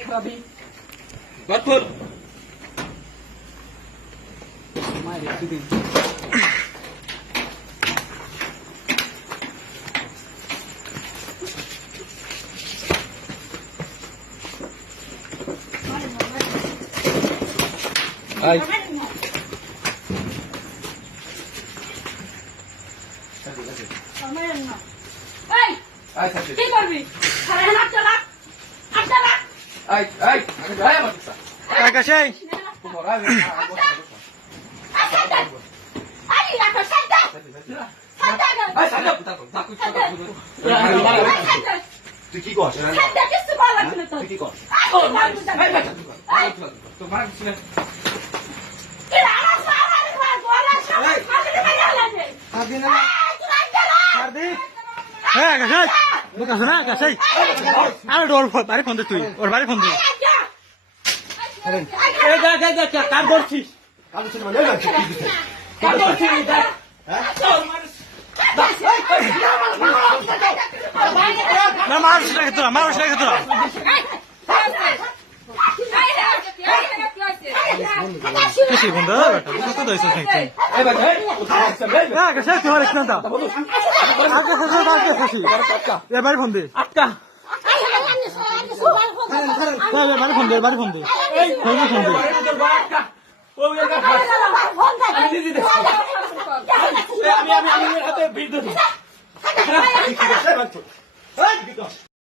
খারাপই বাতর মায়ের দিদি আই আই কি করবি আরে হাত চালা আই আই আমি যাই আমার কাছে কাকাশাই তোমার আগে তুই কি করছ তুই কি করছ তোমার কিছু হ্যাঁ কাকাশাই বুঝছ না কাকাশাই আরে ডোর বাড়ি ফোন দে তুই ওর বাড়ি ফোন দে এই যা যা যা কার করছিস কার করছিস না মারছ না তোরা মারছ না তোরা কিছু বন্ধ কত দইছস নাকি এই ভাই হ্যাঁ কাকাশাই তুই হরিস না তা আগে হাসো আগে হাসি এ বাড়ি ফোন দে আটকা বাড়ি ফোন দে বাড়ি ফোন দে এই ফোন দে আটকা ও একা আমি হাতে ভিড় দিই